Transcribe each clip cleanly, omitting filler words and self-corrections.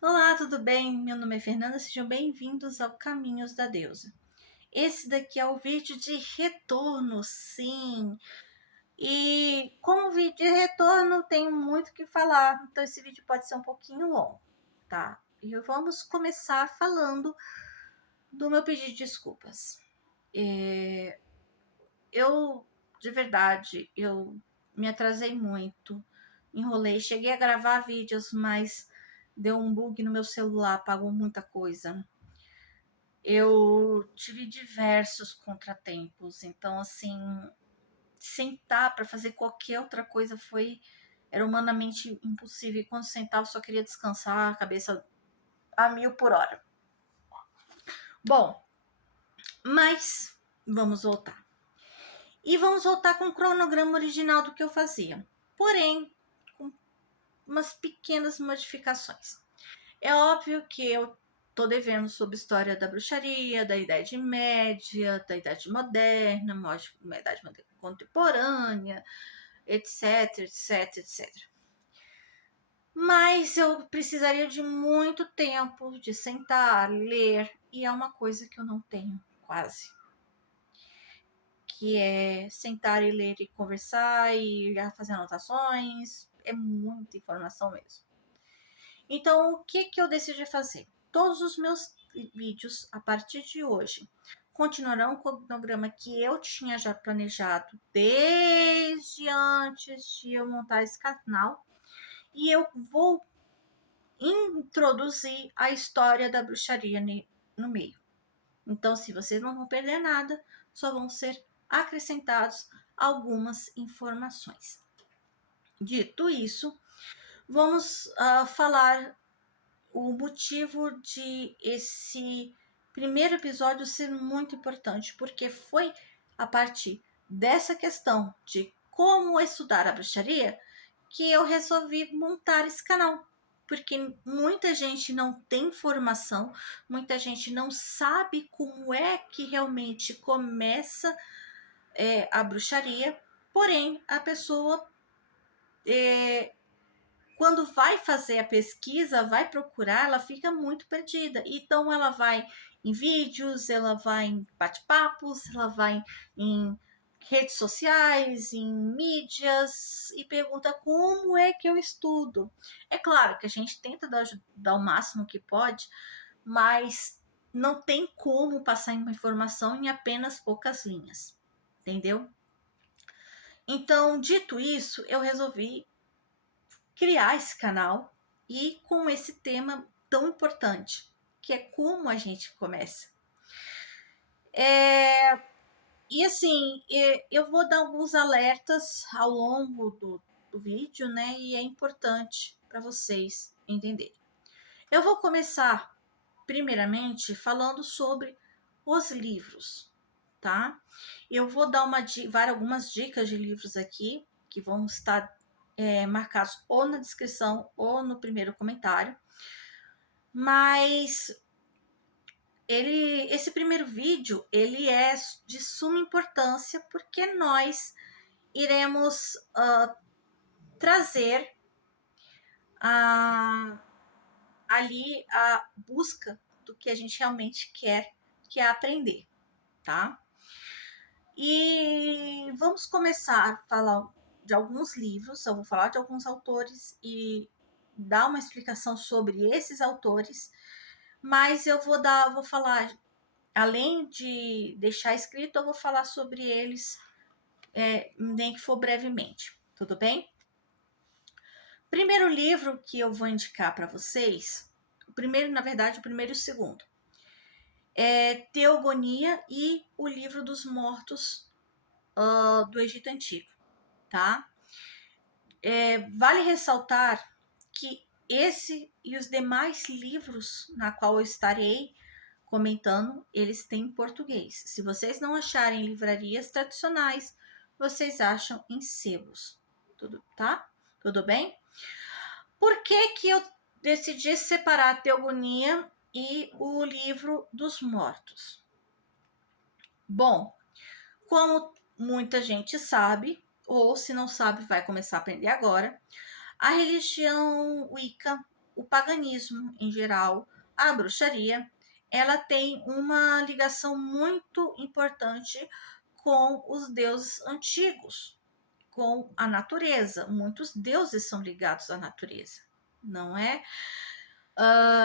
Olá, tudo bem? Meu nome é Fernanda, sejam bem-vindos ao Caminhos da Deusa. Esse daqui é o vídeo de retorno, sim. E como vídeo de retorno, tenho muito o que falar, então esse vídeo pode ser um pouquinho longo, tá? E vamos começar falando do meu pedido de desculpas. Eu, de verdade, eu me atrasei muito, enrolei, cheguei a gravar vídeos, mas deu um bug no meu celular, apagou muita coisa. Eu tive diversos contratempos, então assim, sentar para fazer qualquer outra coisa era humanamente impossível. E quando sentava, eu só queria descansar, a cabeça a 1000 por hora. Bom, mas vamos voltar. E vamos voltar com o cronograma original do que eu fazia. Porém, com umas pequenas modificações. É óbvio que eu tô devendo sobre história da bruxaria, da Idade Média, da Idade Moderna, da Idade Contemporânea, etc, etc, etc. Mas eu precisaria de muito tempo de sentar, ler, e é uma coisa que eu não tenho quase. Que é sentar e ler e conversar e fazer anotações. É muita informação mesmo. Então, o que eu decidi fazer? Todos os meus vídeos, a partir de hoje, continuarão com o cronograma que eu tinha já planejado desde antes de eu montar esse canal. E eu vou introduzir a história da bruxaria no meio. Então, se vocês não vão perder nada, só vão ser acrescentados algumas informações. Dito isso, vamos falar o motivo de esse primeiro episódio ser muito importante, porque foi a partir dessa questão de como estudar a bruxaria que eu resolvi montar esse canal. Porque muita gente não tem formação, muita gente não sabe como é que realmente começa a bruxaria, porém a pessoa quando vai fazer a pesquisa, vai procurar, ela fica muito perdida. Então ela vai em vídeos, ela vai em bate-papos, ela vai em redes sociais, em mídias e pergunta como é que eu estudo. É claro que a gente tenta dar o máximo que pode, mas não tem como passar uma informação em apenas poucas linhas, entendeu? Então, dito isso, eu resolvi criar esse canal e com esse tema tão importante, que é como a gente começa. E assim, eu vou dar alguns alertas ao longo do vídeo, né? E é importante para vocês entenderem. Eu vou começar, primeiramente, falando sobre os livros, tá? Eu vou dar algumas dicas de livros aqui, que vão estar marcados ou na descrição ou no primeiro comentário. Mas esse primeiro vídeo, ele é de suma importância porque nós iremos trazer ali a busca do que a gente realmente quer, que é aprender, tá? E vamos começar a falar de alguns livros, eu vou falar de alguns autores e dar uma explicação sobre esses autores, mas eu vou falar, além de deixar escrito, eu vou falar sobre eles, nem que for brevemente, tudo bem? Primeiro livro que eu vou indicar para vocês, o primeiro, na verdade, o primeiro e o segundo, é Teogonia e o Livro dos Mortos do Egito Antigo, tá? Vale ressaltar que esse e os demais livros na qual eu estarei comentando, eles têm em português. Se vocês não acharem em livrarias tradicionais, vocês acham em sebos. Tá? Tudo bem? Por que eu decidi separar a Teogonia e o Livro dos Mortos? Bom, como muita gente sabe, ou se não sabe, vai começar a aprender agora, a religião Wicca, o paganismo em geral, a bruxaria, ela tem uma ligação muito importante com os deuses antigos, com a natureza. Muitos deuses são ligados à natureza, não é?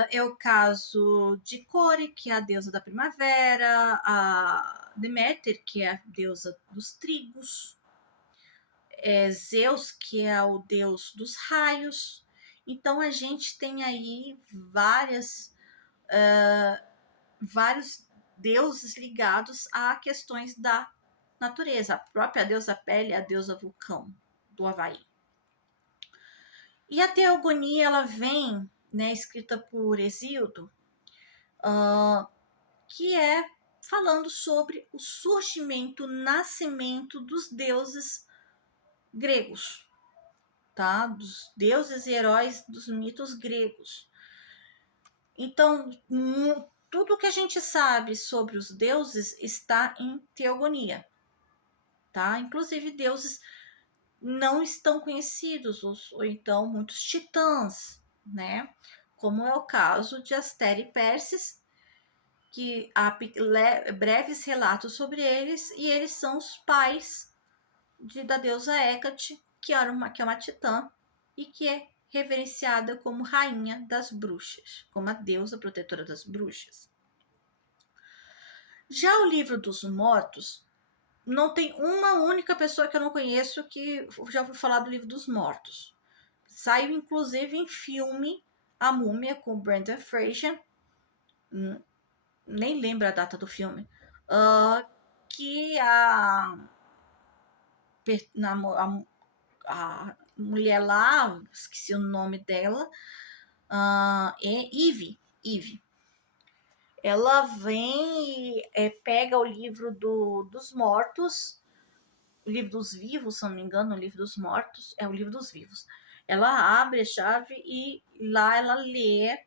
É o caso de Core, que é a deusa da primavera, a Deméter, que é a deusa dos trigos, Zeus, que é o deus dos raios. Então a gente tem aí vários deuses ligados a questões da natureza. A própria deusa Pele é a deusa vulcão do Havaí. E a Teogonia, ela vem, né, escrita por Hesíodo, que é falando sobre o surgimento, o nascimento dos deuses gregos, tá? Dos deuses e heróis dos mitos gregos. Então, tudo que a gente sabe sobre os deuses está em Teogonia, tá? Inclusive deuses não estão conhecidos, ou então muitos titãs, né? Como é o caso de Aster e Perses, que há breves relatos sobre eles, e eles são os pais da deusa Hecate, que é uma titã e que é reverenciada como rainha das bruxas, como a deusa protetora das bruxas. Já o livro dos mortos, não tem uma única pessoa que eu não conheço que já ouviu falar do livro dos mortos. Saiu inclusive em filme A Múmia com Brendan Fraser, nem lembro a data do filme, que a mulher lá, esqueci o nome dela, é Eve. Ela vem e pega o livro dos mortos, o livro dos vivos, se não me engano, o livro dos mortos, é o livro dos vivos. Ela abre a chave e lá ela lê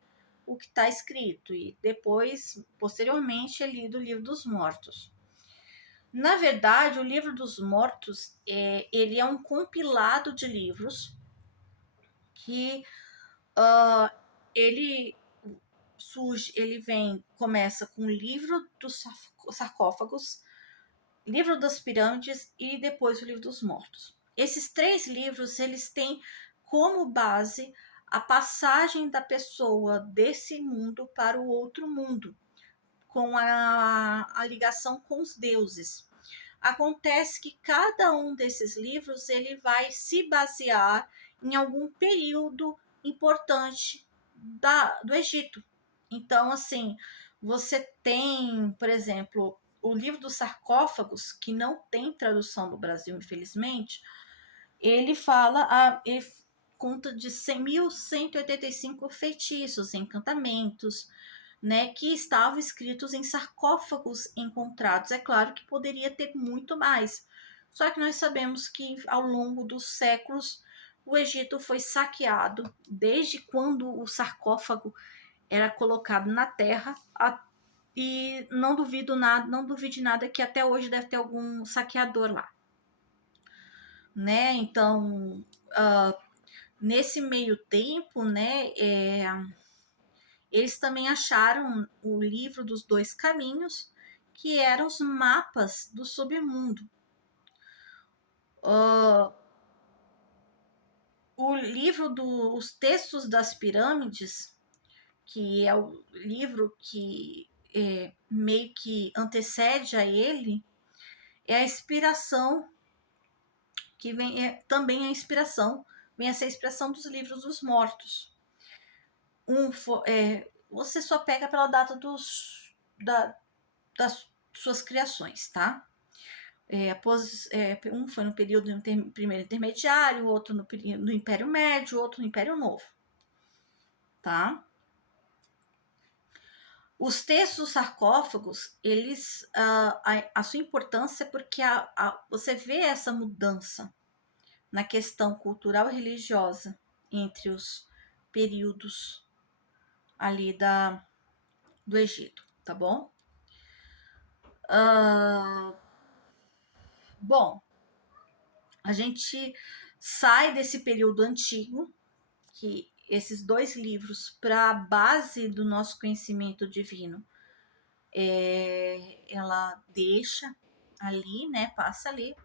o que está escrito, e depois, posteriormente, é lido o livro dos mortos. Na verdade, o livro dos mortos, ele é um compilado de livros que ele surge, começa com o livro dos sarcófagos, livro das pirâmides e depois o livro dos mortos. Esses 3 livros, eles têm como base a passagem da pessoa desse mundo para o outro mundo, com a ligação com os deuses. Acontece que cada um desses livros ele vai se basear em algum período importante do Egito. Então, assim, você tem, por exemplo, o livro dos sarcófagos, que não tem tradução no Brasil, infelizmente. Ele ele conta de 1.185 feitiços, encantamentos, né, que estavam escritos em sarcófagos encontrados. É claro que poderia ter muito mais, só que nós sabemos que ao longo dos séculos o Egito foi saqueado, desde quando o sarcófago era colocado na terra, e não duvide nada que até hoje deve ter algum saqueador lá, né? Então, nesse meio tempo, né, eles também acharam o livro dos 2 caminhos, que eram os mapas do submundo. O livro dos textos das pirâmides, que é o livro que meio que antecede a ele, é a inspiração, que vem também a inspiração, vem a ser a inspiração dos livros dos mortos. Você só pega pela data das suas criações, tá? Um foi no período primeiro intermediário, outro no Império Médio, outro no Império Novo, tá? Os textos sarcófagos, eles, a sua importância é porque você vê essa mudança na questão cultural e religiosa entre os períodos ali do Egito, tá bom? Bom, a gente sai desse período antigo, que esses dois livros para a base do nosso conhecimento divino, ela deixa ali, né? Passa ali.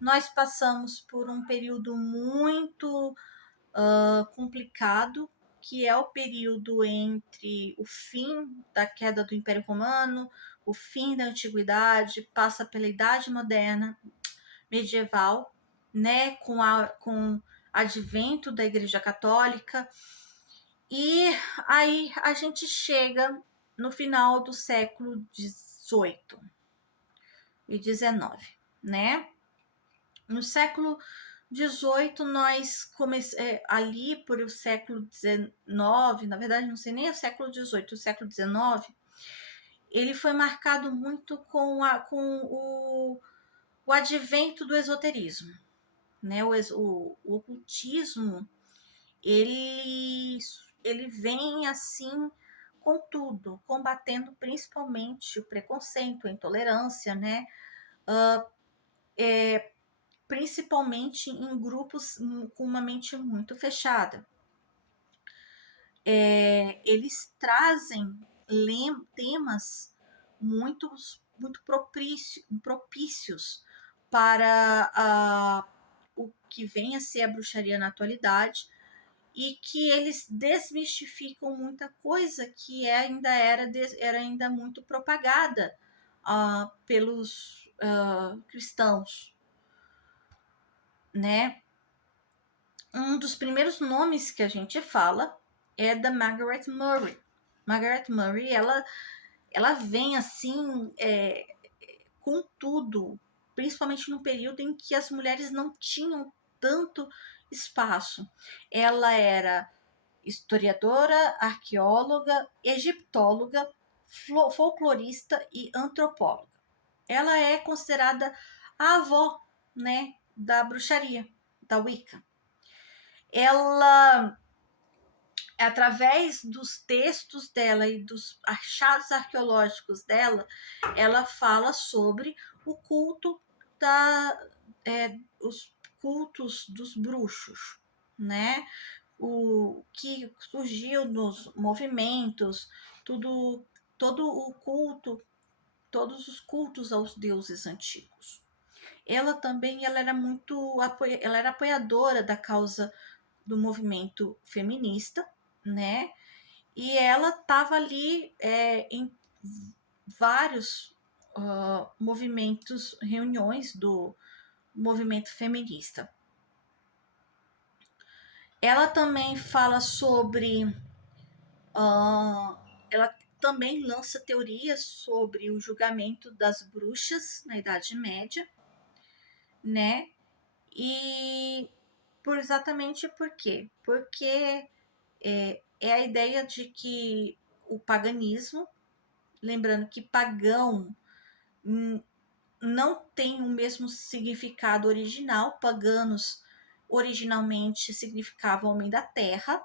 Nós passamos por um período muito complicado, que é o período entre o fim da queda do Império Romano, o fim da Antiguidade, passa pela Idade Moderna, medieval, né, com advento da Igreja Católica, e aí a gente chega no final do século XVIII e XIX, né? No século XVIII, ali por o século XIX, na verdade não sei nem o século XVIII, o século XIX, ele foi marcado muito com o advento do esoterismo, né? O ocultismo, ele vem assim com tudo, combatendo principalmente o preconceito, a intolerância, né? Principalmente em grupos com uma mente muito fechada. Eles trazem temas muito propícios para o que vem a ser a bruxaria na atualidade, e que eles desmistificam muita coisa que era ainda muito propagada pelos cristãos, né? Um dos primeiros nomes que a gente fala é da Margaret Murray. Margaret Murray, ela vem assim com tudo, principalmente no período em que as mulheres não tinham tanto espaço. Ela era historiadora, arqueóloga, egiptóloga, folclorista e antropóloga. Ela é considerada a avó, né, da bruxaria, da Wicca. Ela, através dos textos dela e dos achados arqueológicos dela, ela fala sobre o culto os cultos dos bruxos, né? O que surgiu nos movimentos, todo o culto, todos os cultos aos deuses antigos. Ela também ela era apoiadora da causa do movimento feminista, né? E ela estava ali em vários movimentos, reuniões do movimento feminista. Ela também fala sobre. Ela também lança teorias sobre o julgamento das bruxas na Idade Média, né? E exatamente por quê? Porque é a ideia de que o paganismo, lembrando que pagão não tem o mesmo significado original, paganos originalmente significavam homem da terra,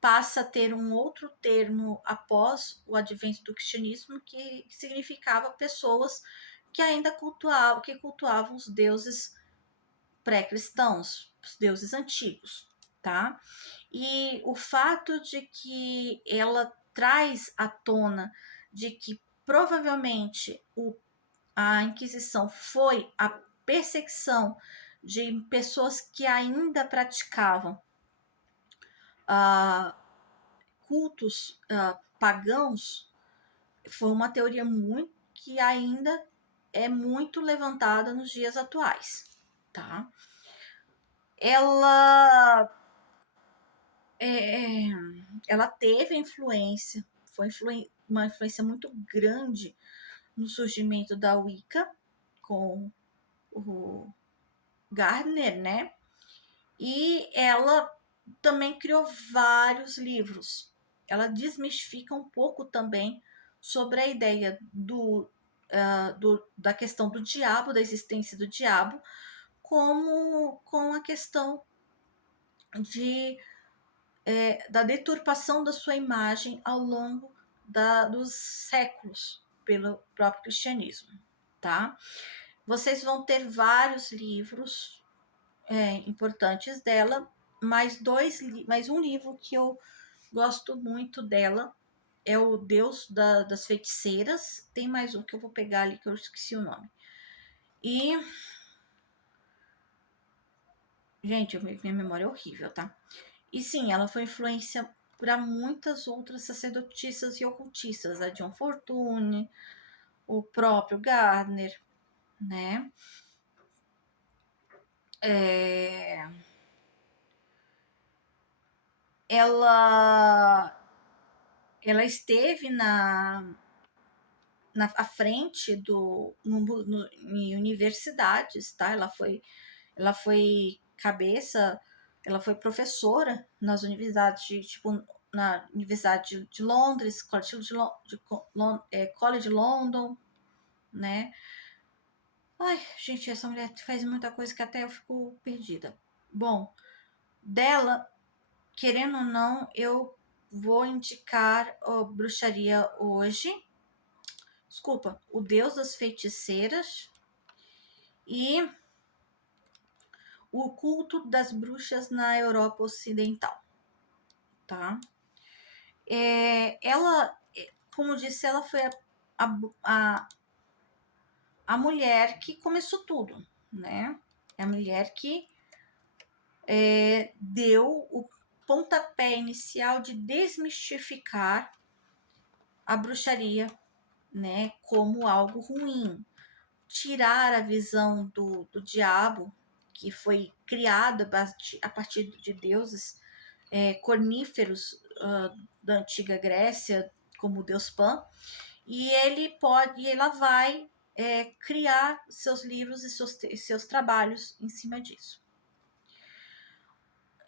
passa a ter um outro termo após o advento do cristianismo, que significava pessoas que ainda cultuavam os deuses pré-cristãos, os deuses antigos, tá? E o fato de que ela traz à tona de que provavelmente a Inquisição foi a perseguição de pessoas que ainda praticavam cultos pagãos, foi uma teoria que ainda é muito levantada nos dias atuais, tá? Ela ela teve influência, uma influência muito grande no surgimento da Wicca com o Gardner, né? E ela também criou vários livros. Ela desmistifica um pouco também sobre a ideia da questão do diabo, da existência do diabo, como com a questão da deturpação da sua imagem ao longo dos séculos pelo próprio cristianismo, tá? Vocês vão ter vários livros importantes dela, mais um livro que eu gosto muito dela. É o Deus das Feiticeiras. Tem mais um que eu vou pegar ali que eu esqueci o nome. E, gente, minha memória é horrível, tá? E sim, ela foi influência para muitas outras sacerdotisas e ocultistas, a John Fortune, o próprio Gardner, né? Ela, ela esteve na à frente em universidades, tá? Ela foi cabeça, ela foi professora nas universidades, tipo, na Universidade de Londres, College London, né? Ai, gente, essa mulher faz muita coisa que até eu fico perdida. Bom, dela, querendo ou não, eu vou indicar a bruxaria hoje. Desculpa, o Deus das Feiticeiras e o culto das bruxas na Europa Ocidental, tá? Ela, como eu disse, ela foi a, a mulher que começou tudo, né? É a mulher que deu o pontapé inicial de desmistificar a bruxaria, né, como algo ruim, tirar a visão do diabo, que foi criado a partir de deuses corníferos da antiga Grécia, como o deus Pan, e ela vai criar seus livros e seus trabalhos em cima disso.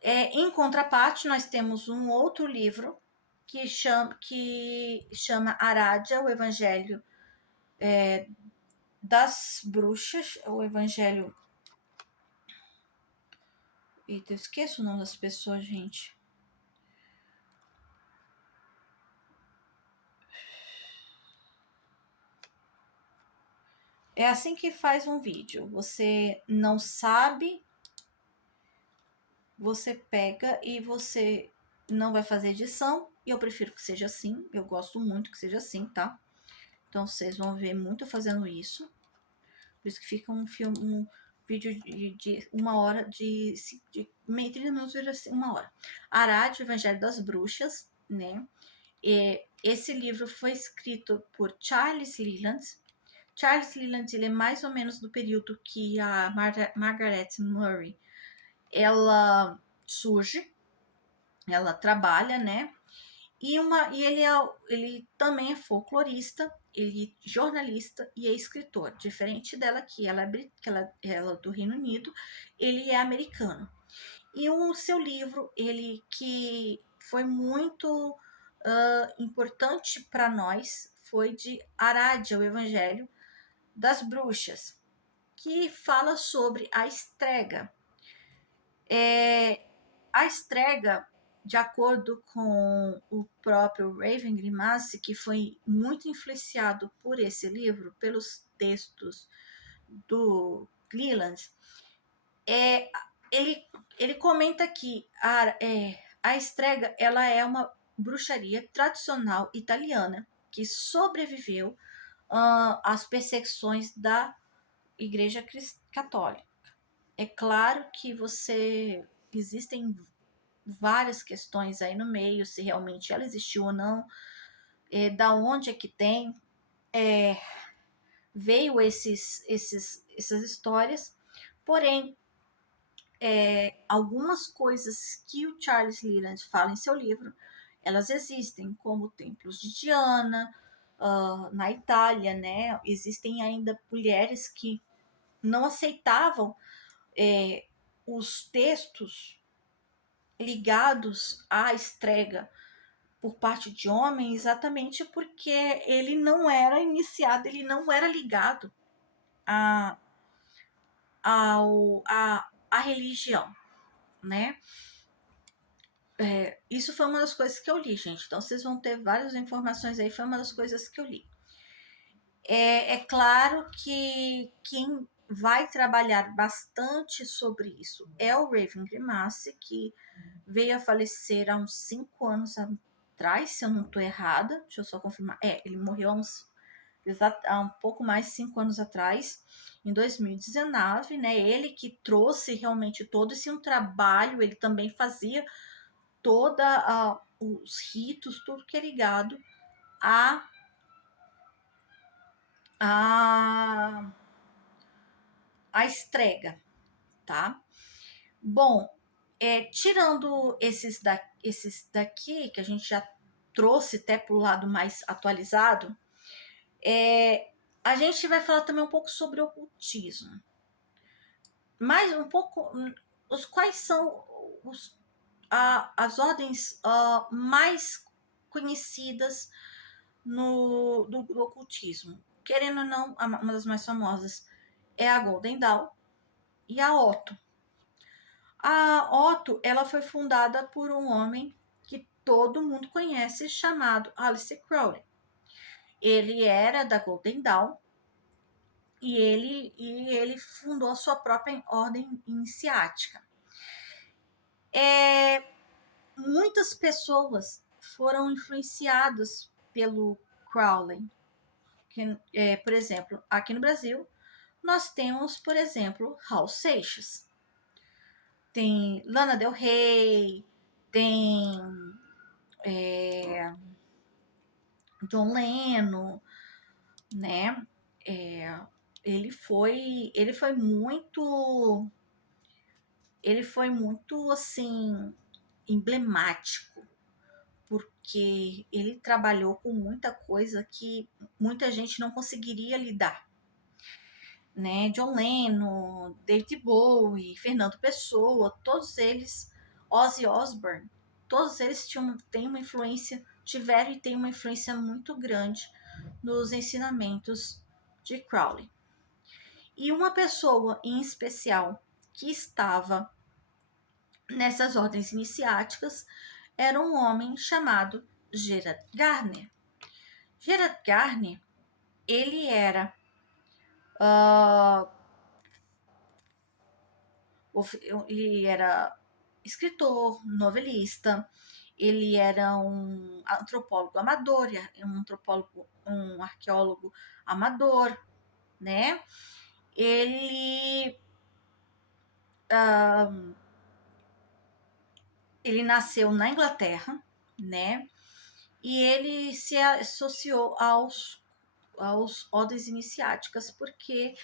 Em contraparte, nós temos um outro livro que chama Arádia, o Evangelho das Bruxas, o Evangelho. Eita, eu esqueço o nome das pessoas, gente. É assim que faz um vídeo. Você não sabe, você pega e você não vai fazer edição. E eu prefiro que seja assim. Eu gosto muito que seja assim, tá? Então vocês vão ver muito fazendo isso. Por isso que fica um vídeo de 1 hora, de meio 30 minutos, assim, 1 hora. Arade, o Evangelho das Bruxas, né? Esse livro foi escrito por Charles Leland. Charles Leland, ele é mais ou menos do período que a Margaret Murray, ela surge, ela trabalha, né? E ele também é folclorista, ele é jornalista e é escritor. Diferente dela, que ela é do Reino Unido, ele é americano. E o seu livro, ele que foi muito importante para nós, foi de Arádia, o Evangelho das Bruxas, que fala sobre a estrega. A estrega, de acordo com o próprio Raven Grimace, que foi muito influenciado por esse livro, pelos textos do Leland, ele comenta que a estrega ela é uma bruxaria tradicional italiana que sobreviveu às perseguições da Igreja Católica. É claro que existem várias questões aí no meio, se realmente ela existiu ou não, da onde é que veio essas histórias, porém, algumas coisas que o Charles Leland fala em seu livro, elas existem, como templos de Diana, na Itália, né? Existem ainda mulheres que não aceitavam os textos ligados à estrega por parte de homem, exatamente porque ele não era iniciado, ele não era ligado a, a religião, né? Isso foi uma das coisas que eu li, gente. Então vocês vão ter várias informações aí. Foi uma das coisas que eu li. É claro que quem vai trabalhar bastante sobre isso é o Raven Grimace, que veio a falecer há uns 5 anos atrás, se eu não estou errada. Deixa eu só confirmar. Ele morreu há um pouco mais de 5 anos atrás, em 2019, né? Ele que trouxe realmente todo esse trabalho, ele também fazia toda os ritos, tudo que é ligado a, a, a estrega, tá? Bom, tirando esses daqui, que a gente já trouxe até para o lado mais atualizado, a gente vai falar também um pouco sobre ocultismo. Mais um pouco, quais são as ordens mais conhecidas do ocultismo. Querendo ou não, uma das mais famosas é a Golden Dawn e a Otto. A Otto, ela foi fundada por um homem que todo mundo conhece, chamado Aleister Crowley. Ele era da Golden Dawn e ele fundou a sua própria ordem iniciática. Muitas pessoas foram influenciadas pelo Crowley. Por exemplo, aqui no Brasil, nós temos, por exemplo, Raul Seixas. Tem Lana Del Rey, tem John Lennon, né? Ele foi muito assim emblemático, porque ele trabalhou com muita coisa que muita gente não conseguiria lidar, né? John Lennon, David Bowie, Fernando Pessoa, todos eles, Ozzy Osbourne, todos eles tiveram e têm uma influência muito grande nos ensinamentos de Crowley. E uma pessoa em especial que estava nessas ordens iniciáticas era um homem chamado Gerard Garner. Gerard Garner, ele era ele era escritor, novelista, ele era um antropólogo amador, um arqueólogo amador, né? Ele nasceu na Inglaterra, né? E ele se associou aos ordens iniciáticas porque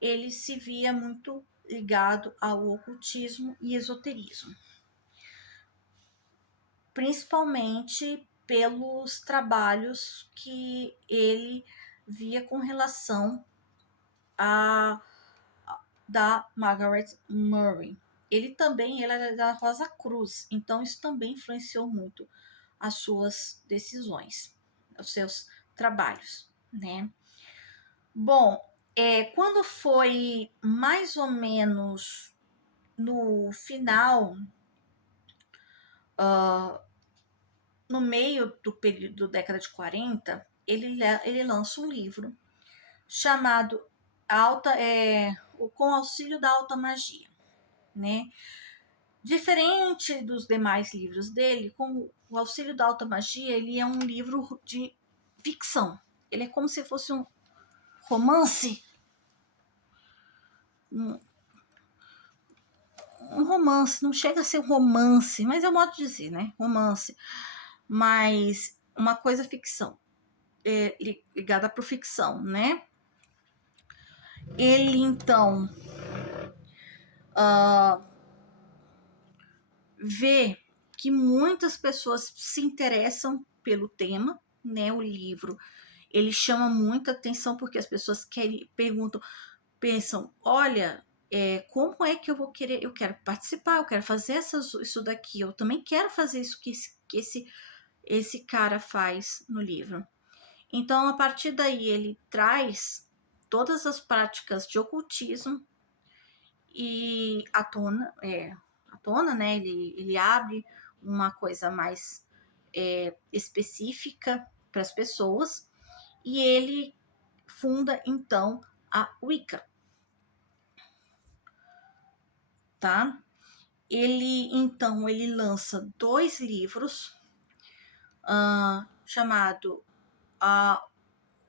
ele se via muito ligado ao ocultismo e esoterismo, principalmente pelos trabalhos que ele via com relação da Margaret Murray. Ele era da Rosa Cruz, então isso também influenciou muito as suas decisões, os seus trabalhos, né? Bom, quando foi mais ou menos no final, no meio do período da década de 40, ele lança um livro chamado Com Auxílio da Alta Magia, né? Diferente dos demais livros dele, com o Auxílio da Alta Magia, ele é um livro de ficção. Ele é como se fosse um romance, um romance, não chega a ser um romance, mas é o modo de dizer, né? Romance. Mas uma coisa ficção, ligada para ficção, né? Ele, então, vê que muitas pessoas se interessam pelo tema, né? O livro, ele chama muita atenção porque as pessoas pensam, olha, como é que eu vou querer? Eu quero participar, eu quero fazer isso daqui, eu também quero fazer isso que esse cara faz no livro. Então, a partir daí, ele traz todas as práticas de ocultismo e à tona, né? Ele abre uma coisa mais específica para as pessoas e ele funda, então, a Wicca. tá? Então, ele lança 2 livros, chamado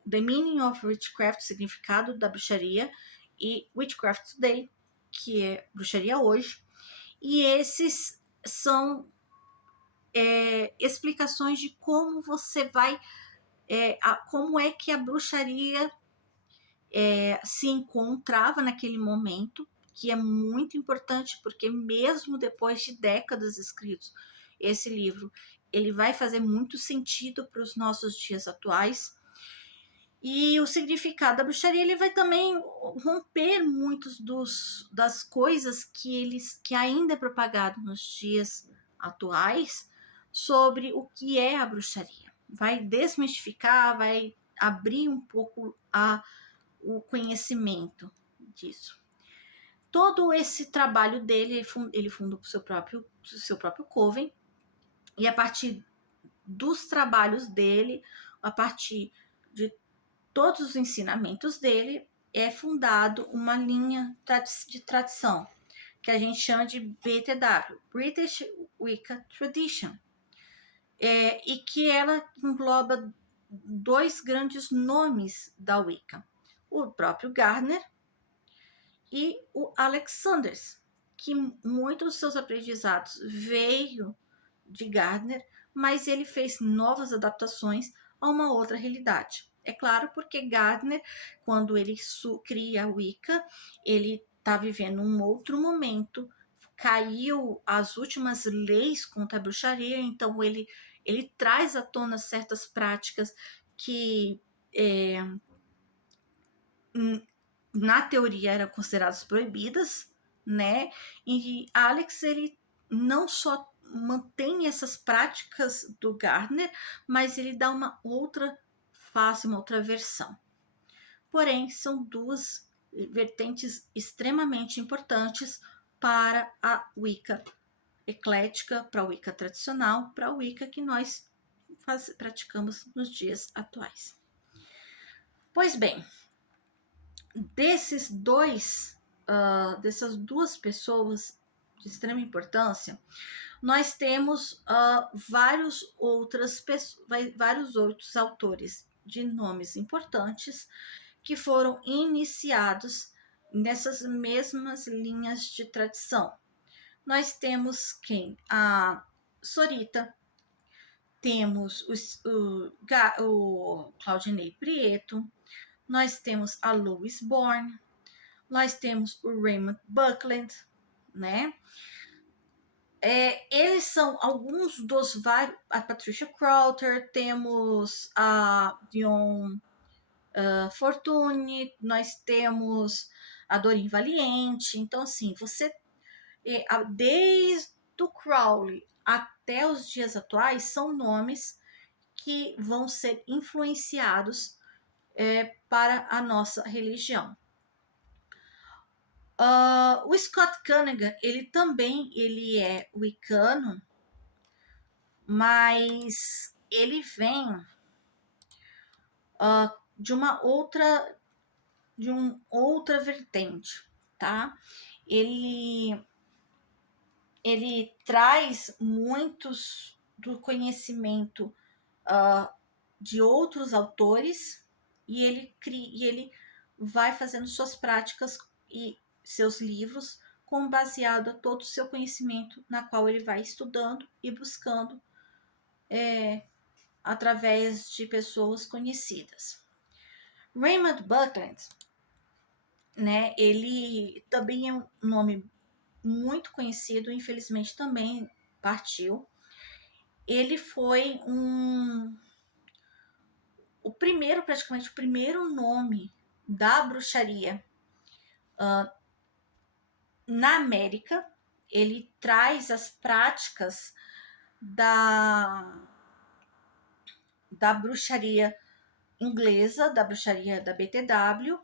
The Meaning of Witchcraft, Significado da Bruxaria, e Witchcraft Today, que é Bruxaria Hoje. E esses são explicações de como você vai, como é que a bruxaria se encontrava naquele momento, que é muito importante, porque mesmo depois de décadas escritos, esse livro ele vai fazer muito sentido para os nossos dias atuais. E o significado da bruxaria ele vai também romper muitos das coisas que ainda é propagado nos dias atuais sobre o que é a bruxaria. Vai desmistificar, vai abrir um pouco o conhecimento disso. Todo esse trabalho dele, ele fundou o seu próprio coven, e a partir dos trabalhos dele, a partir de todos os ensinamentos dele, é fundado uma linha de tradição, que a gente chama de BTW, British Wicca Tradition, e que ela engloba 2 grandes nomes da Wicca, o próprio Gardner e o Alexanders, que muitos dos seus aprendizados veio de Gardner, mas ele fez novas adaptações a uma outra realidade. É claro, porque Gardner, quando ele cria a Wicca, ele está vivendo um outro momento, caiu as últimas leis contra a bruxaria, então ele traz à tona certas práticas que na teoria eram consideradas proibidas, né? E Alex, ele não só mantém essas práticas do Gardner, mas ele dá uma outra face, uma outra versão. Porém, são 2 vertentes extremamente importantes para a Wicca eclética, para a Wicca tradicional, para a Wicca que nós praticamos nos dias atuais. Pois bem, dessas 2 pessoas de extrema importância, nós temos vários outros autores de nomes importantes que foram iniciados nessas mesmas linhas de tradição. Nós temos a Sorita, temos o Claudinei Prieto, nós temos a Louise Bourne, nós temos o Raymond Buckland, né? Eles são alguns dos vários. A Patricia Crowther, temos a Dion Fortune, nós temos a Doreen Valiente. Então, assim, você desde o Crowley até os dias atuais são nomes que vão ser influenciados para a nossa religião. O Scott Cunningham, ele também é wiccano, mas ele vem de uma outra vertente, tá? Ele traz muitos do conhecimento de outros autores e ele vai fazendo suas práticas e seus livros baseado a todo o seu conhecimento, na qual ele vai estudando e buscando através de pessoas conhecidas. Raymond Buckland, né, ele também é um nome muito conhecido, infelizmente também partiu. Ele foi praticamente o primeiro nome da bruxaria na América. Ele traz as práticas da bruxaria inglesa, da bruxaria da BTW,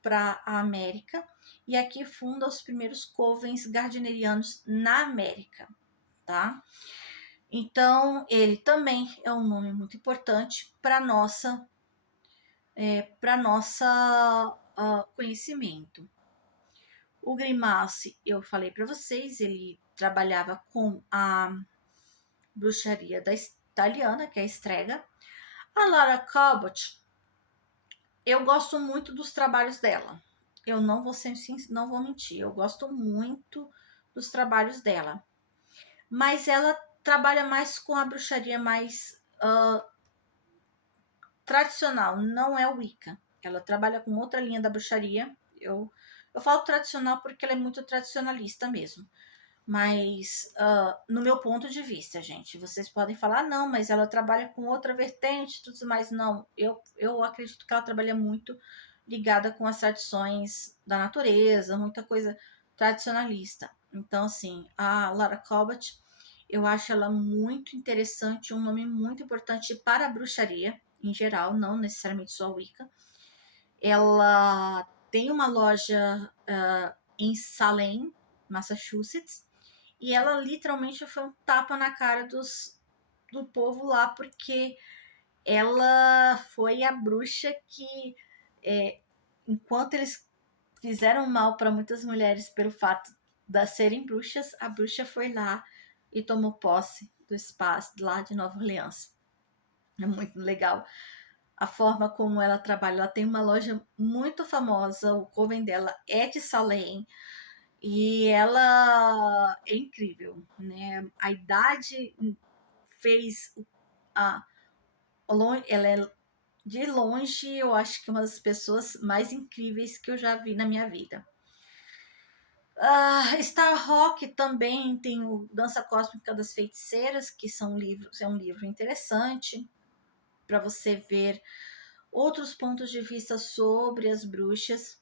para a América, e aqui funda os primeiros covens gardnerianos na América, tá? Então, ele também é um nome muito importante para nossa conhecimento. O Grimalci, eu falei para vocês, ele trabalhava com a bruxaria da italiana, que é a Strega. A Lara Cabot, eu gosto muito dos trabalhos dela. Eu não vou ser, não vou mentir, eu gosto muito dos trabalhos dela. Mas ela trabalha mais com a bruxaria mais tradicional, não é o Wicca. Ela trabalha com outra linha da bruxaria. Eu falo tradicional porque ela é muito tradicionalista mesmo. Mas, no meu ponto de vista, gente, vocês podem falar, não, mas ela trabalha com outra vertente, tudo mais. Não, eu acredito que ela trabalha muito ligada com as tradições da natureza, muita coisa tradicionalista. Então, assim, a Lara Cabot, eu acho ela muito interessante, um nome muito importante para a bruxaria em geral, não necessariamente só a Wicca. Ela tem uma loja em Salem, Massachusetts, e ela literalmente foi um tapa na cara do povo lá, porque ela foi a bruxa que, enquanto eles fizeram mal para muitas mulheres pelo fato de serem bruxas, a bruxa foi lá e tomou posse do espaço lá de Nova Orleans. É muito legal a forma como ela trabalha. Ela tem uma loja muito famosa, o coven dela é de Salem, e ela é incrível, né? A idade fez a ela é de longe, eu acho que uma das pessoas mais incríveis que eu já vi na minha vida. Star Rock também tem o Dança Cósmica das Feiticeiras, que é um livro interessante para você ver outros pontos de vista sobre as bruxas.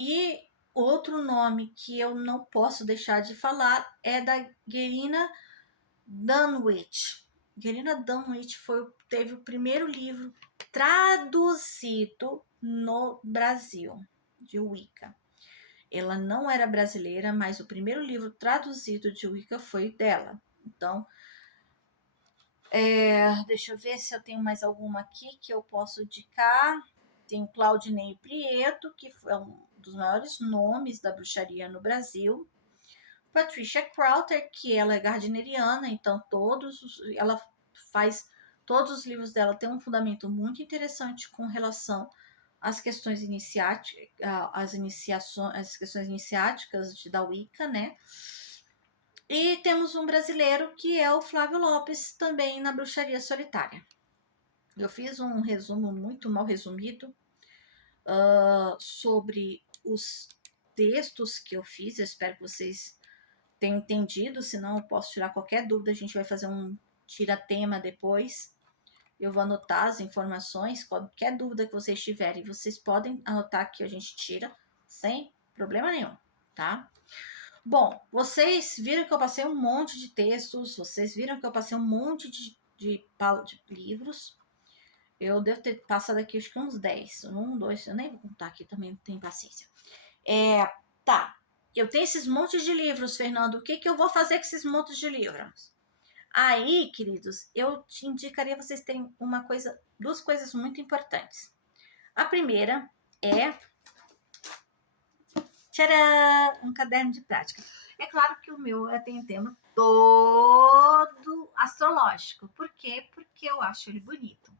E outro nome que eu não posso deixar de falar é da Gerina Dunwich. Gerina Dunwich teve o primeiro livro traduzido no Brasil, de Wicca. Ela não era brasileira, mas o primeiro livro traduzido de Wicca foi dela. Então, deixa eu ver se eu tenho mais alguma aqui que eu posso indicar. Tem o Claudinei Prieto, que é um dos maiores nomes da bruxaria no Brasil. Patricia Crowther, que ela é gardneriana, então ela faz todos os livros dela têm um fundamento muito interessante com relação às questões iniciáticas, as questões iniciáticas da Wicca, né? E temos um brasileiro que é o Flávio Lopes, também na bruxaria solitária. Eu fiz um resumo muito mal resumido sobre os textos que eu fiz. Eu espero que vocês tenham entendido, senão eu posso tirar qualquer dúvida. A gente vai fazer um tira-tema depois. Eu vou anotar as informações, qualquer dúvida que vocês tiverem, vocês podem anotar que a gente tira sem problema nenhum, tá? Bom, vocês viram que eu passei um monte de textos, vocês viram que eu passei um monte de livros. Eu devo ter passado aqui acho que uns 10. 1, 2, eu nem vou contar aqui, também não tenho paciência. Tá, eu tenho esses montes de livros, Fernando. O que eu vou fazer com esses montes de livros? Aí, queridos, eu te indicaria vocês terem duas coisas muito importantes. A primeira é tcharam, um caderno de prática. É claro que o meu tem um tema todo astrológico. Por quê? Porque eu acho ele bonito,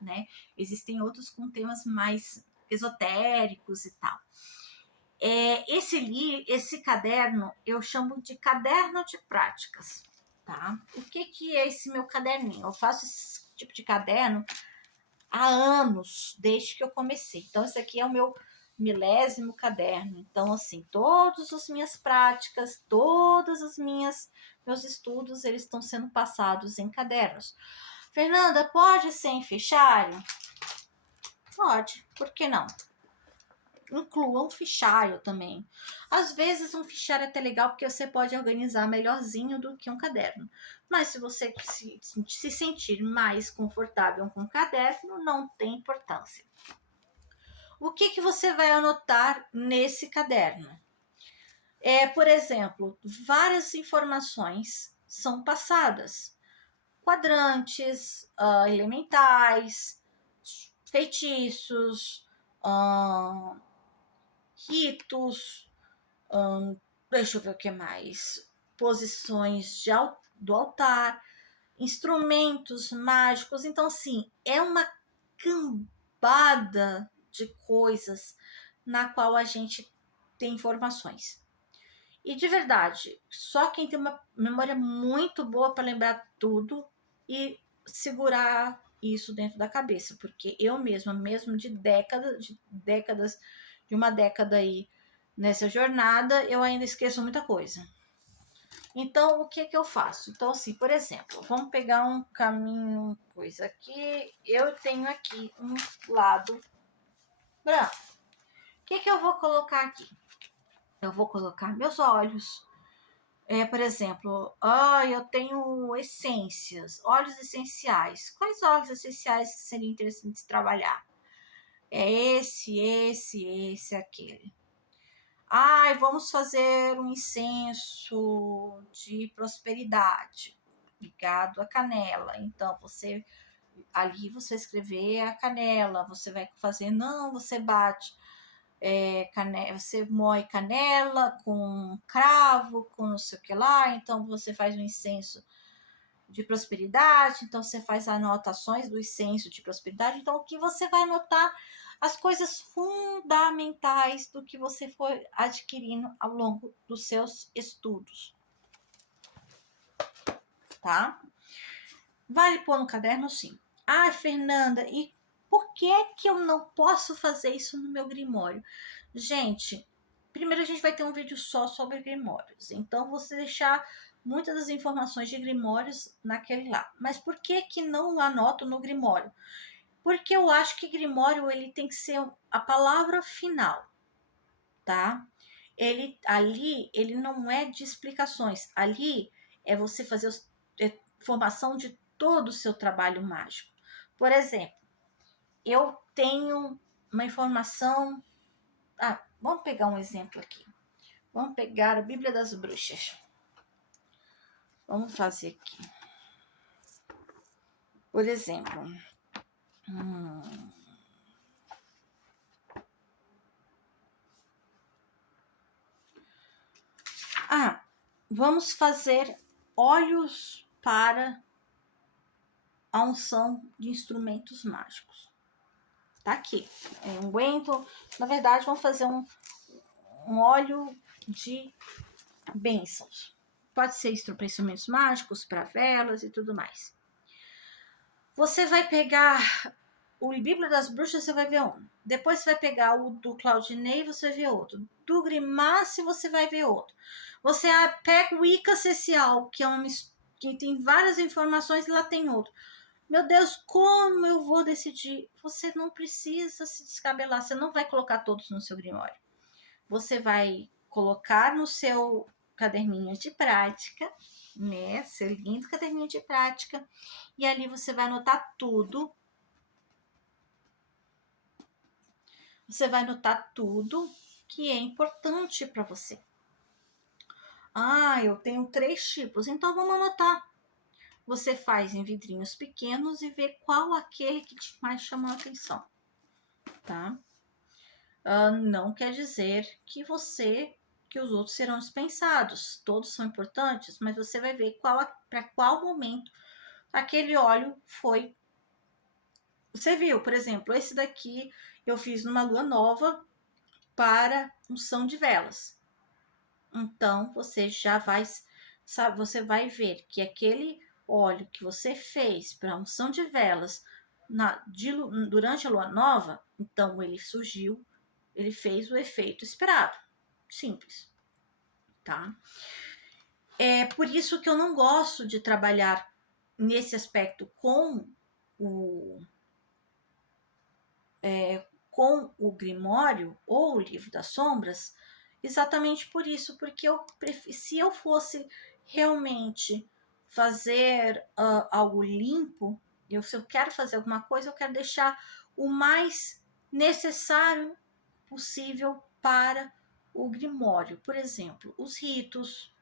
né? Existem outros com temas mais esotéricos e tal. Esse caderno eu chamo de caderno de práticas, tá? O que é esse meu caderninho? Eu faço esse tipo de caderno há anos, desde que eu comecei. Então, esse aqui é o meu milésimo caderno. Então, assim, todas as minhas práticas, meus estudos, eles estão sendo passados em cadernos. Fernanda, pode ser em fichário? Pode, por que não? Inclua um fichário também. Às vezes um fichário é até legal porque você pode organizar melhorzinho do que um caderno. Mas se você se sentir mais confortável com o caderno, não tem importância. O que você vai anotar nesse caderno? Por exemplo, várias informações são passadas. Quadrantes, elementais, feitiços, ritos, deixa eu ver o que mais, posições do altar, instrumentos mágicos. Então, assim, é uma cambada de coisas na qual a gente tem informações. E de verdade, só quem tem uma memória muito boa para lembrar tudo e segurar isso dentro da cabeça, porque eu mesma, mesmo de uma década aí nessa jornada, eu ainda esqueço muita coisa. Então, o que que eu faço? Então, assim, por exemplo, vamos pegar um caminho, coisa aqui. Eu tenho aqui um lado branco. O que que eu vou colocar aqui? Eu vou colocar meus olhos. Por exemplo, eu tenho essências, óleos essenciais. Quais óleos essenciais que seriam interessantes trabalhar? É esse, aquele. Vamos fazer um incenso de prosperidade, ligado à canela. Então, ali você escrever a canela, você vai fazer, não, você bate, você moe canela com cravo, com não sei o que lá, então você faz um incenso de prosperidade, então você faz anotações do incenso de prosperidade. Então, o que você vai anotar? As coisas fundamentais do que você foi adquirindo ao longo dos seus estudos, tá? Vale pôr no caderno, sim. Fernanda, e por que é que eu não posso fazer isso no meu grimório? Gente, primeiro a gente vai ter um vídeo só sobre grimórios, então você deixar muitas das informações de grimórios naquele lá. Mas por que que não anoto no grimório? Porque eu acho que grimório ele tem que ser a palavra final, tá? Ele não é de explicações. Ali é você fazer formação de todo o seu trabalho mágico. Por exemplo, eu tenho uma informação. Vamos pegar um exemplo aqui. Vamos pegar a Bíblia das Bruxas. Vamos fazer aqui. Por exemplo, vamos fazer óleos para a unção de instrumentos mágicos. Tá aqui. É um unguento. Na verdade, vamos fazer um óleo de bênçãos. Pode ser para instrumentos mágicos, para velas e tudo mais. Você vai pegar o Bíblia das Bruxas, você vai ver um. Depois você vai pegar o do Claudinei, você vai ver outro. Do Grimace, você vai ver outro. Você pega o Ica Social, que que tem várias informações, e lá tem outro. Meu Deus, como eu vou decidir? Você não precisa se descabelar, você não vai colocar todos no seu grimório. Você vai colocar no seu caderninho de prática, né? Seu lindo caderninho de prática, e ali você vai anotar tudo. Você vai anotar tudo que é importante para você. Eu tenho 3 tipos, então vamos anotar. Você faz em vidrinhos pequenos e vê qual aquele que mais chamou a atenção, tá? Não quer dizer que os outros serão dispensados. Todos são importantes, mas você vai ver para qual momento aquele óleo foi. Você viu, por exemplo, esse daqui eu fiz numa lua nova para unção de velas. Então você já vai, sabe, você vai ver que aquele óleo que você fez para unção de velas durante a lua nova, então ele surgiu, ele fez o efeito esperado. Simples, tá? É por isso que eu não gosto de trabalhar nesse aspecto com o Grimório ou o Livro das Sombras, exatamente por isso, porque se eu fosse realmente fazer algo limpo, se eu quero fazer alguma coisa, eu quero deixar o mais necessário possível para o Grimório. Por exemplo, os ritos,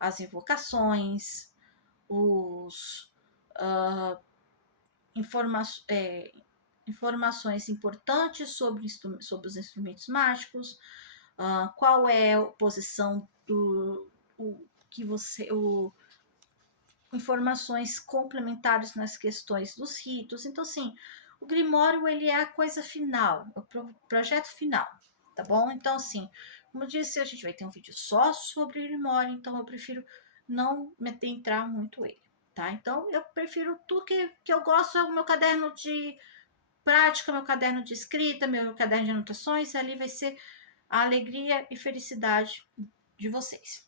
as invocações, os informações importantes sobre os instrumentos mágicos, qual é a posição do que você, informações complementares nas questões dos ritos. Então, assim, o Grimório, ele é a coisa final, o projeto final, tá bom? Então, assim, como eu disse, a gente vai ter um vídeo só sobre o Grimório, então eu prefiro não me adentrar muito ele, tá? Então, eu prefiro tudo que eu gosto, é o meu caderno de prática, meu caderno de escrita, meu caderno de anotações, ali vai ser a alegria e felicidade de vocês.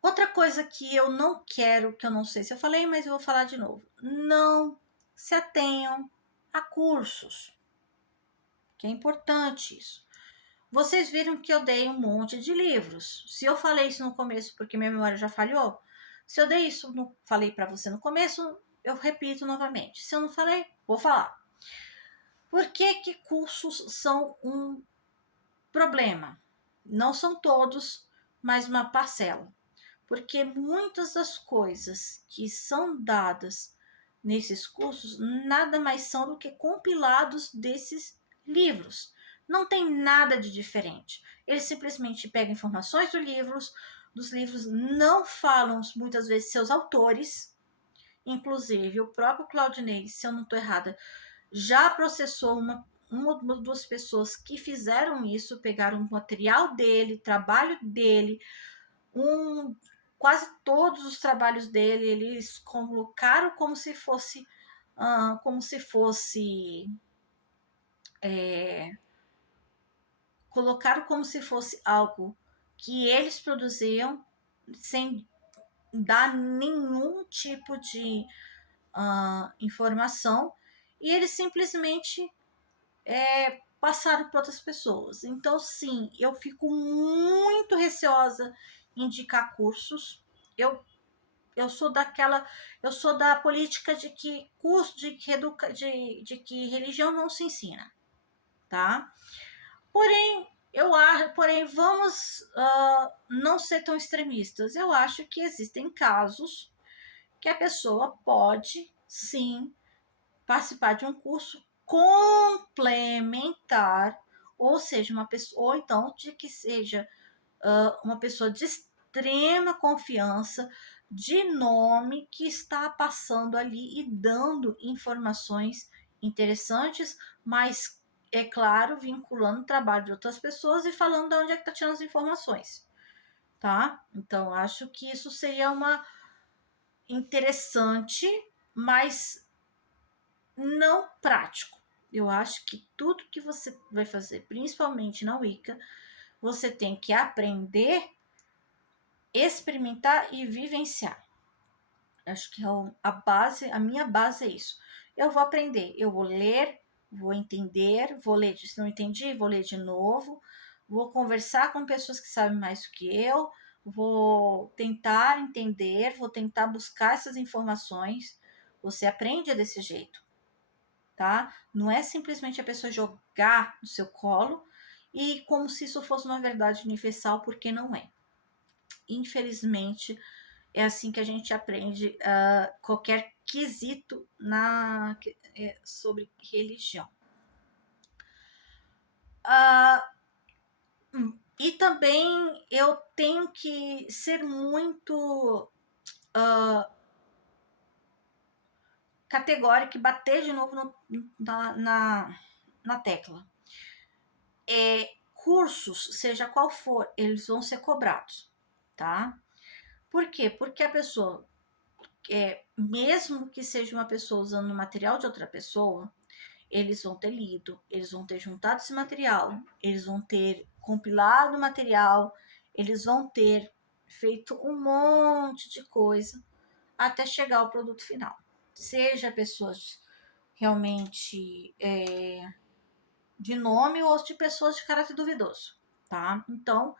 Outra coisa que eu não quero, que eu não sei se eu falei, mas eu vou falar de novo. Não se atenham a cursos, que é importante isso. Vocês viram que eu dei um monte de livros. Se eu falei isso no começo porque minha memória já falhou, se eu dei isso, falei para você no começo, eu repito novamente. Se eu não falei, vou falar. Por que cursos são um problema? Não são todos, mas uma parcela. Porque muitas das coisas que são dadas nesses cursos nada mais são do que compilados desses livros. Não tem nada de diferente. Eles simplesmente pegam informações dos livros não falam muitas vezes seus autores. Inclusive, o próprio Claudinei, se eu não estou errada, já processou uma ou duas pessoas que fizeram isso, pegaram o material dele, trabalho dele, quase todos os trabalhos dele, eles colocaram como se fosse colocaram como se fosse algo que eles produziam sem dar nenhum tipo de informação, e eles simplesmente passaram para outras pessoas. Então, sim, eu fico muito receosa em indicar cursos. Eu sou da política de que curso de que religião não se ensina, tá? Porém, vamos não ser tão extremistas. Eu acho que existem casos que a pessoa pode sim participar de um curso complementar, ou seja, uma pessoa, ou então de que seja uma pessoa de extrema confiança, de nome, que está passando ali e dando informações interessantes, mas, é claro, vinculando o trabalho de outras pessoas e falando de onde é que está tirando as informações, tá? Então, acho que isso seria uma interessante, mas não prático. Eu acho que tudo que você vai fazer, principalmente na Wicca, você tem que aprender, experimentar e vivenciar. Acho que a minha base é isso. Eu vou aprender, eu vou ler, vou entender, vou ler, se não entendi, vou ler de novo, vou conversar com pessoas que sabem mais do que eu, vou tentar entender, vou tentar buscar essas informações. Você aprende desse jeito, tá? Não é simplesmente a pessoa jogar no seu colo e como se isso fosse uma verdade universal, porque não é. Infelizmente, é assim que a gente aprende qualquer quesito sobre religião. E também eu tenho que ser muito categórica e bater de novo na tecla. Cursos, seja qual for, eles vão ser cobrados, tá? Por quê? Porque a pessoa, mesmo que seja uma pessoa usando o material de outra pessoa, eles vão ter lido, eles vão ter juntado esse material, eles vão ter compilado o material, eles vão ter feito um monte de coisa até chegar ao produto final. Seja pessoas realmente de nome ou de pessoas de caráter duvidoso, tá? Então,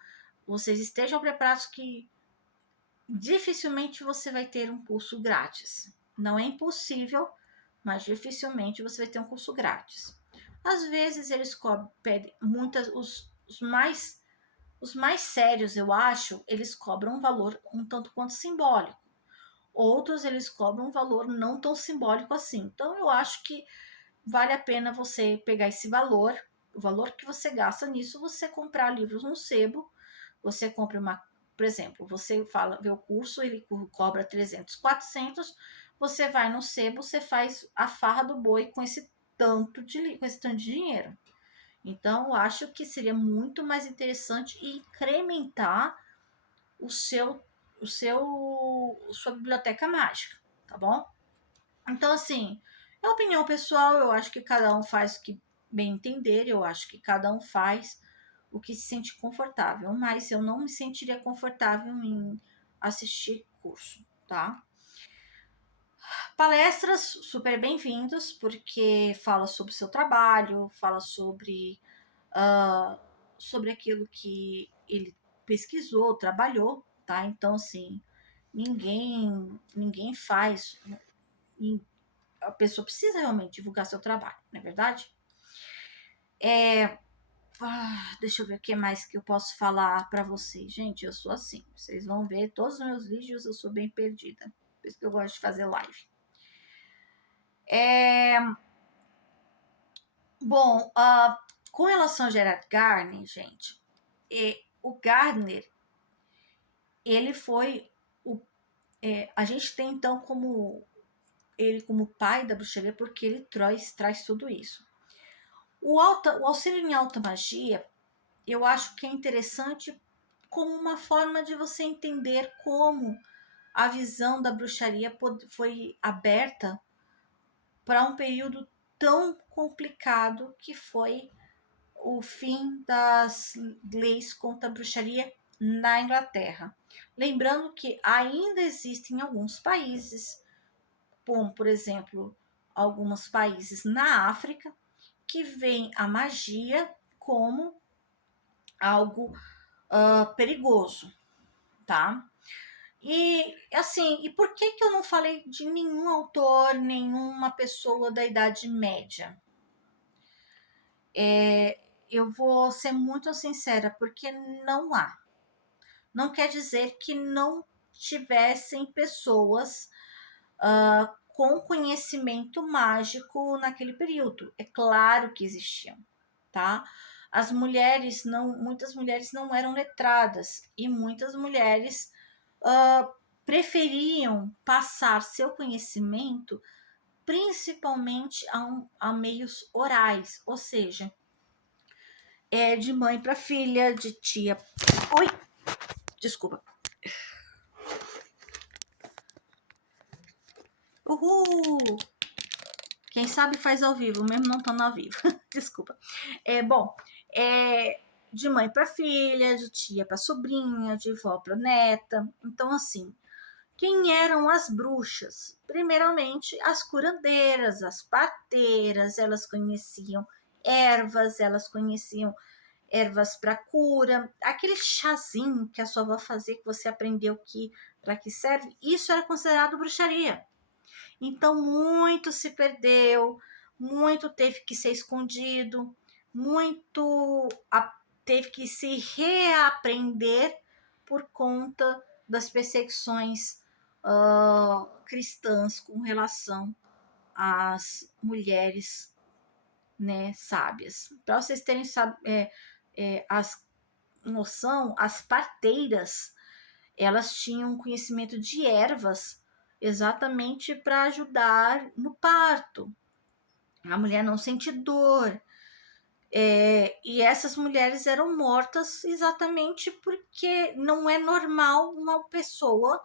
vocês estejam preparados que dificilmente você vai ter um curso grátis. Não é impossível, mas dificilmente você vai ter um curso grátis. Às vezes eles pedem os mais sérios, eu acho, eles cobram um valor um tanto quanto simbólico. Outros eles cobram um valor não tão simbólico assim. Então eu acho que vale a pena você pegar esse valor, o valor que você gasta nisso, você comprar livros no sebo, você compra por exemplo, você vê o curso, ele cobra 300, 400, você vai no sebo, você faz a farra do boi com esse tanto de dinheiro. Então, eu acho que seria muito mais interessante incrementar o seu, sua biblioteca mágica, tá bom? Então, assim, é opinião pessoal, eu acho que cada um faz o que bem entender, eu acho que cada um faz o que se sente confortável, mas eu não me sentiria confortável em assistir curso, tá? Palestras super bem-vindos, porque fala sobre o seu trabalho, fala sobre aquilo que ele pesquisou, trabalhou, tá? Então, assim, ninguém faz. A pessoa precisa realmente divulgar seu trabalho, não é verdade? Deixa eu ver o que mais que eu posso falar para vocês. Gente, eu sou assim. Vocês vão ver todos os meus vídeos, eu sou bem perdida. Por isso que eu gosto de fazer live. Bom, com relação a Gerard Gardner, gente, o Gardner, ele foi a gente tem então ele como pai da bruxaria, porque ele traz tudo isso. O auxílio em alta magia, eu acho que é interessante como uma forma de você entender como a visão da bruxaria foi aberta para um período tão complicado que foi o fim das leis contra a bruxaria na Inglaterra. Lembrando que ainda existem alguns países, como por exemplo, alguns países na África, que veem a magia como algo perigoso, tá? E assim, e por que eu não falei de nenhum autor, nenhuma pessoa da Idade Média? Eu vou ser muito sincera, porque não há. Não quer dizer que não tivessem pessoas com conhecimento mágico naquele período. É claro que existiam, tá? Muitas mulheres não eram letradas e muitas mulheres preferiam passar seu conhecimento principalmente a meios orais, ou seja, de mãe para filha, de tia. Oi, desculpa. Uhul! Quem sabe faz ao vivo, mesmo não estando ao vivo. Desculpa. Bom, de mãe para filha, de tia para sobrinha, de vó para neta. Então, assim, quem eram as bruxas? Primeiramente, as curandeiras, as parteiras, elas conheciam elas conheciam ervas para cura, aquele chazinho que a sua avó fazia que você aprendeu que para que serve, isso era considerado bruxaria. Então muito se perdeu, muito teve que ser escondido, muito teve que se reaprender por conta das perseguições cristãs com relação às mulheres, né, sábias. Para vocês terem noção, as parteiras elas tinham conhecimento de ervas exatamente para ajudar no parto. A mulher não sente dor. E essas mulheres eram mortas exatamente porque não é normal uma pessoa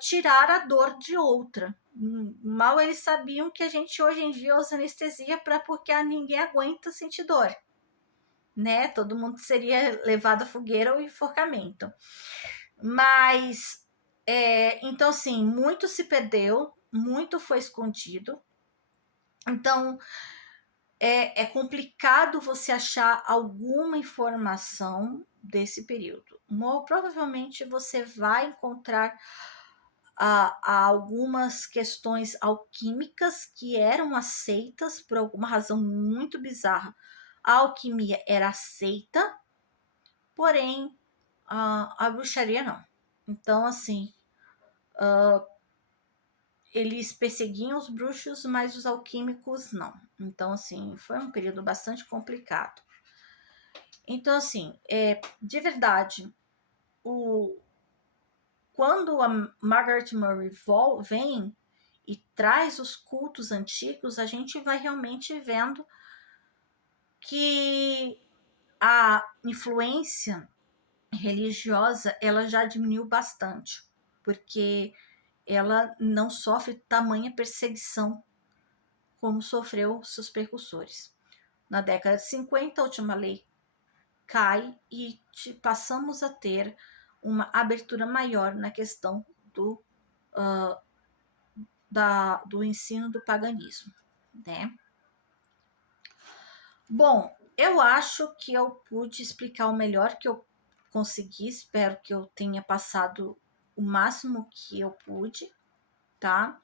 tirar a dor de outra. Mal eles sabiam que a gente hoje em dia usa anestesia porque ninguém aguenta sentir dor, né? Todo mundo seria levado à fogueira ou enforcamento. Mas, então, assim, muito se perdeu, muito foi escondido. Então, é complicado você achar alguma informação desse período. Provavelmente você vai encontrar algumas questões alquímicas que eram aceitas por alguma razão muito bizarra. A alquimia era aceita, porém a bruxaria não. Então, assim, eles perseguiam os bruxos, mas os alquímicos não. Então, assim, foi um período bastante complicado. Então, assim, de verdade, quando a Margaret Murray vem e traz os cultos antigos, a gente vai realmente vendo que a influência religiosa ela já diminuiu bastante, porque ela não sofre tamanha perseguição como sofreu seus precursores. Na década de 50, a última lei cai e passamos a ter uma abertura maior na questão do ensino do paganismo, né? Bom, eu acho que eu pude explicar o melhor que eu consegui, espero que eu tenha passado o máximo que eu pude, tá?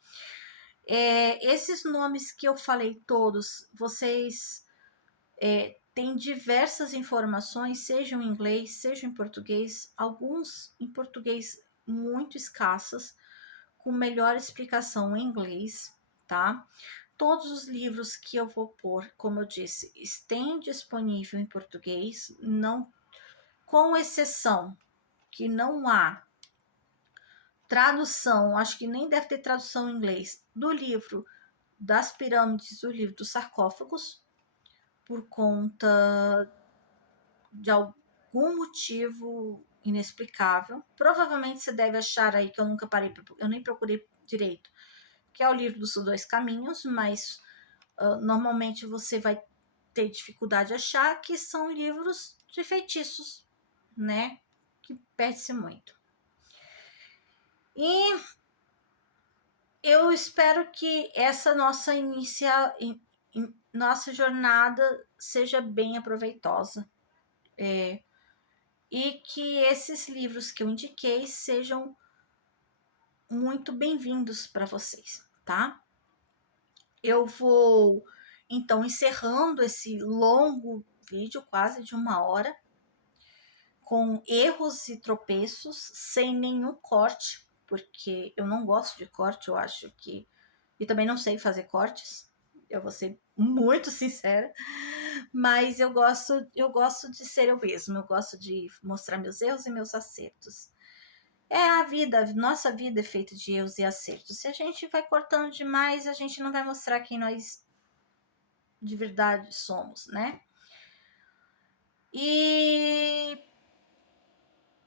Esses nomes que eu falei todos, vocês têm diversas informações, sejam em inglês, sejam em português, alguns em português muito escassas, com melhor explicação em inglês, tá? Todos os livros que eu vou pôr, como eu disse, estão disponíveis em português, não, com exceção que não há tradução, acho que nem deve ter tradução em inglês, do livro das pirâmides, do livro dos sarcófagos, por conta de algum motivo inexplicável. Provavelmente você deve achar aí, que eu nunca parei, eu nem procurei direito, que é o livro dos dois caminhos, mas normalmente você vai ter dificuldade de achar, que são livros de feitiços, né? Que perde-se muito. E eu espero que essa nossa jornada seja bem aproveitosa. E que esses livros que eu indiquei sejam muito bem-vindos para vocês, tá? Eu vou, então, encerrando esse longo vídeo, quase de 1 hora, com erros e tropeços, sem nenhum corte, porque eu não gosto de corte, eu acho que... E também não sei fazer cortes, eu vou ser muito sincera, mas eu gosto de ser eu mesma, eu gosto de mostrar meus erros e meus acertos. A vida, nossa vida é feita de erros e acertos. Se a gente vai cortando demais, a gente não vai mostrar quem nós de verdade somos, né? E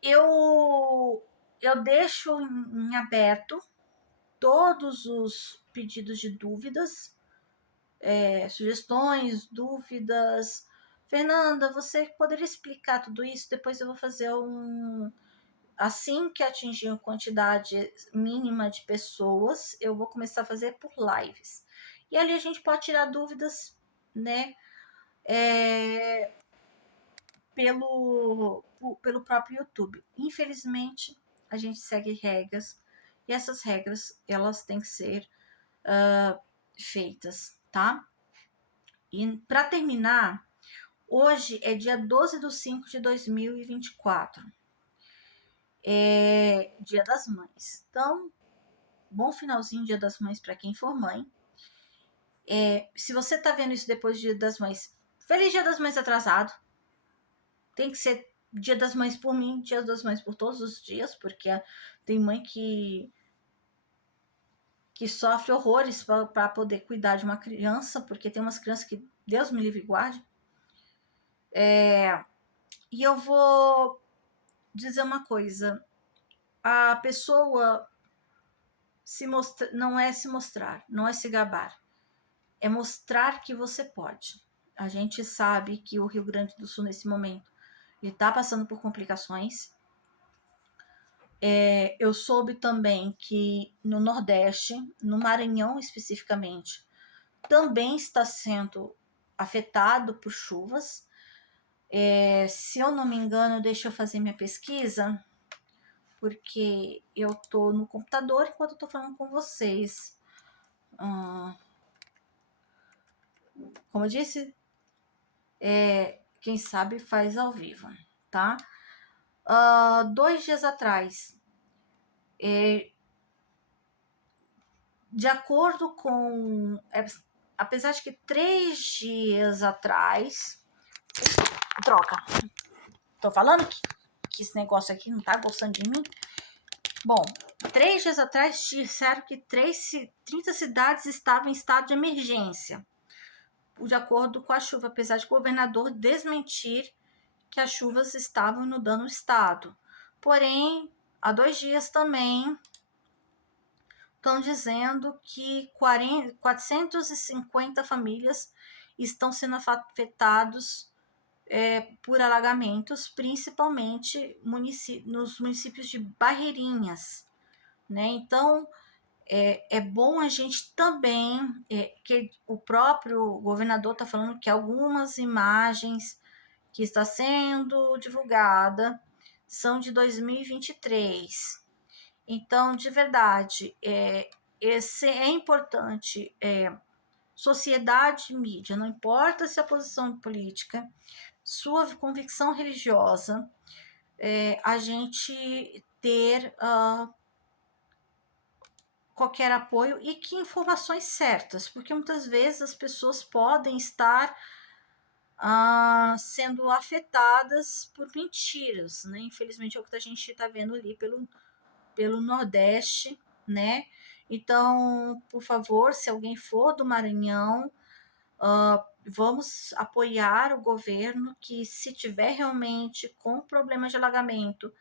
eu deixo em aberto todos os pedidos de dúvidas, sugestões, dúvidas. Fernanda, você poderia explicar tudo isso? Depois eu vou fazer assim que atingir a quantidade mínima de pessoas, eu vou começar a fazer por lives. E ali a gente pode tirar dúvidas, né? Pelo próprio YouTube. Infelizmente, a gente segue regras e essas regras elas têm que ser feitas, tá? E para terminar, hoje é dia 12/5/2024. É Dia das Mães. Então, bom finalzinho Dia das Mães para quem for mãe. Se você tá vendo isso depois do Dia das Mães, feliz Dia das Mães atrasado. Tem que ser Dia das Mães por mim, Dia das Mães por todos os dias, porque tem mãe que sofre horrores para poder cuidar de uma criança, porque tem umas crianças que Deus me livre e guarde. E eu vou dizer uma coisa: a pessoa não é se mostrar, não é se gabar, é mostrar que você pode. A gente sabe que o Rio Grande do Sul, nesse momento, ele está passando por complicações. Eu soube também que no Nordeste, no Maranhão especificamente, também está sendo afetado por chuvas. Se eu não me engano, deixa eu fazer minha pesquisa, porque eu estou no computador enquanto eu estou falando com vocês. Como eu disse, quem sabe faz ao vivo, tá? 2 dias atrás, de acordo com... apesar de que 3 dias atrás... Troca. Tô falando que esse negócio aqui não tá gostando de mim. Bom, 3 dias atrás disseram que 30 cidades estavam em estado de emergência, de acordo com a chuva, apesar de o governador desmentir que as chuvas estavam inundando o estado. Porém, há 2 dias também estão dizendo que 450 famílias estão sendo afetados por alagamentos, principalmente nos municípios de Barreirinhas, né? Então, é bom a gente também, que o próprio governador está falando que algumas imagens que está sendo divulgada são de 2023. Então, de verdade, esse é importante. Sociedade e mídia, não importa se a posição política, sua convicção religiosa, a gente ter qualquer apoio e que informações certas, porque muitas vezes as pessoas podem estar sendo afetadas por mentiras, né? Infelizmente é o que a gente está vendo ali pelo Nordeste, né? Então, por favor, se alguém for do Maranhão, vamos apoiar o governo, que se tiver realmente com problemas de alagamento,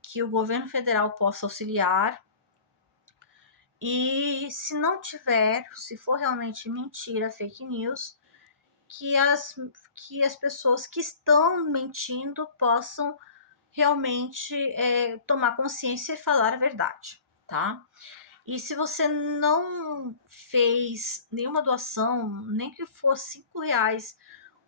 que o governo federal possa auxiliar. E se não tiver, se for realmente mentira, fake news, que as pessoas que estão mentindo possam realmente tomar consciência e falar a verdade, tá? E se você não fez nenhuma doação, nem que for R$5,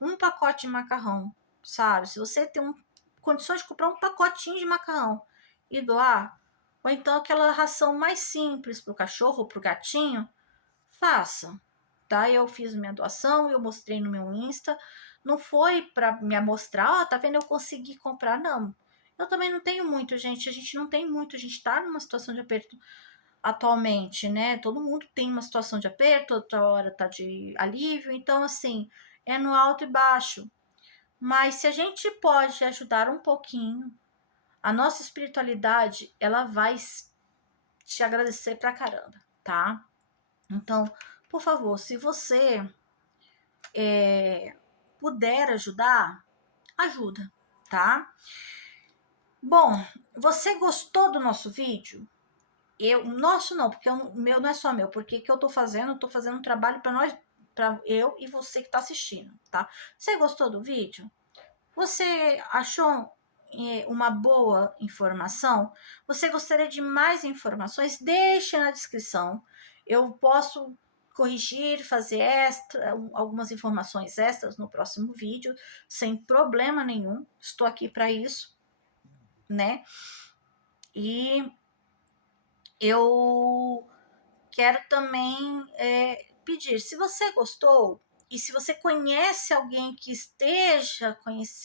um pacote de macarrão, sabe? Se você tem condições de comprar um pacotinho de macarrão e doar, ou então aquela ração mais simples para o cachorro ou para o gatinho, faça, tá? Eu fiz minha doação, eu mostrei no meu Insta, não foi para me mostrar, tá vendo, eu consegui comprar, não. Eu também não tenho muito, gente, a gente não tem muito, a gente tá numa situação de aperto atualmente, né? Todo mundo tem uma situação de aperto, outra hora tá de alívio, então assim, é no alto e baixo. Mas se a gente pode ajudar um pouquinho, a nossa espiritualidade, ela vai te agradecer pra caramba, tá? Então, por favor, se você puder ajudar, ajuda, tá? Bom, você gostou do nosso vídeo? Nosso não, porque o meu não é só meu, porque que eu tô fazendo? Eu tô fazendo um trabalho para nós, para eu e você que tá assistindo, tá? Você gostou do vídeo? Você achou uma boa informação? Você gostaria de mais informações? Deixe na descrição. Eu posso corrigir, fazer algumas informações extras no próximo vídeo, sem problema nenhum. Estou aqui para isso, né? E eu quero também pedir, se você gostou e se você conhece alguém que esteja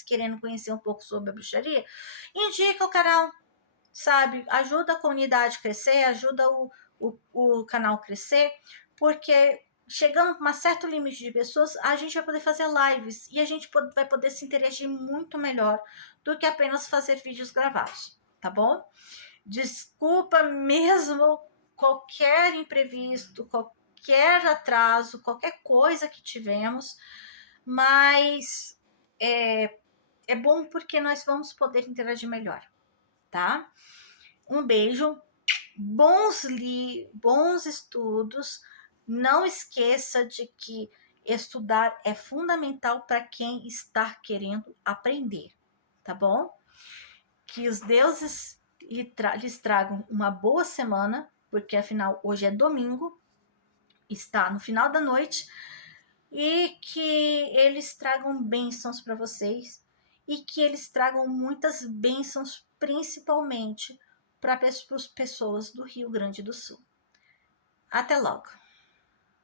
querendo conhecer um pouco sobre a bruxaria, indica o canal, sabe? Ajuda a comunidade a crescer, ajuda o canal a crescer, porque chegando a um certo limite de pessoas, a gente vai poder fazer lives e a gente vai poder se interagir muito melhor do que apenas fazer vídeos gravados, tá bom? Desculpa mesmo qualquer imprevisto, qualquer atraso, qualquer coisa que tivemos, mas é bom porque nós vamos poder interagir melhor, tá? Um beijo, bons estudos. Não esqueça de que estudar é fundamental para quem está querendo aprender, tá bom? Que os deuses lhes tragam uma boa semana, porque afinal hoje é domingo, está no final da noite, e que eles tragam bênçãos para vocês e que eles tragam muitas bênçãos, principalmente para as pessoas do Rio Grande do Sul. Até logo!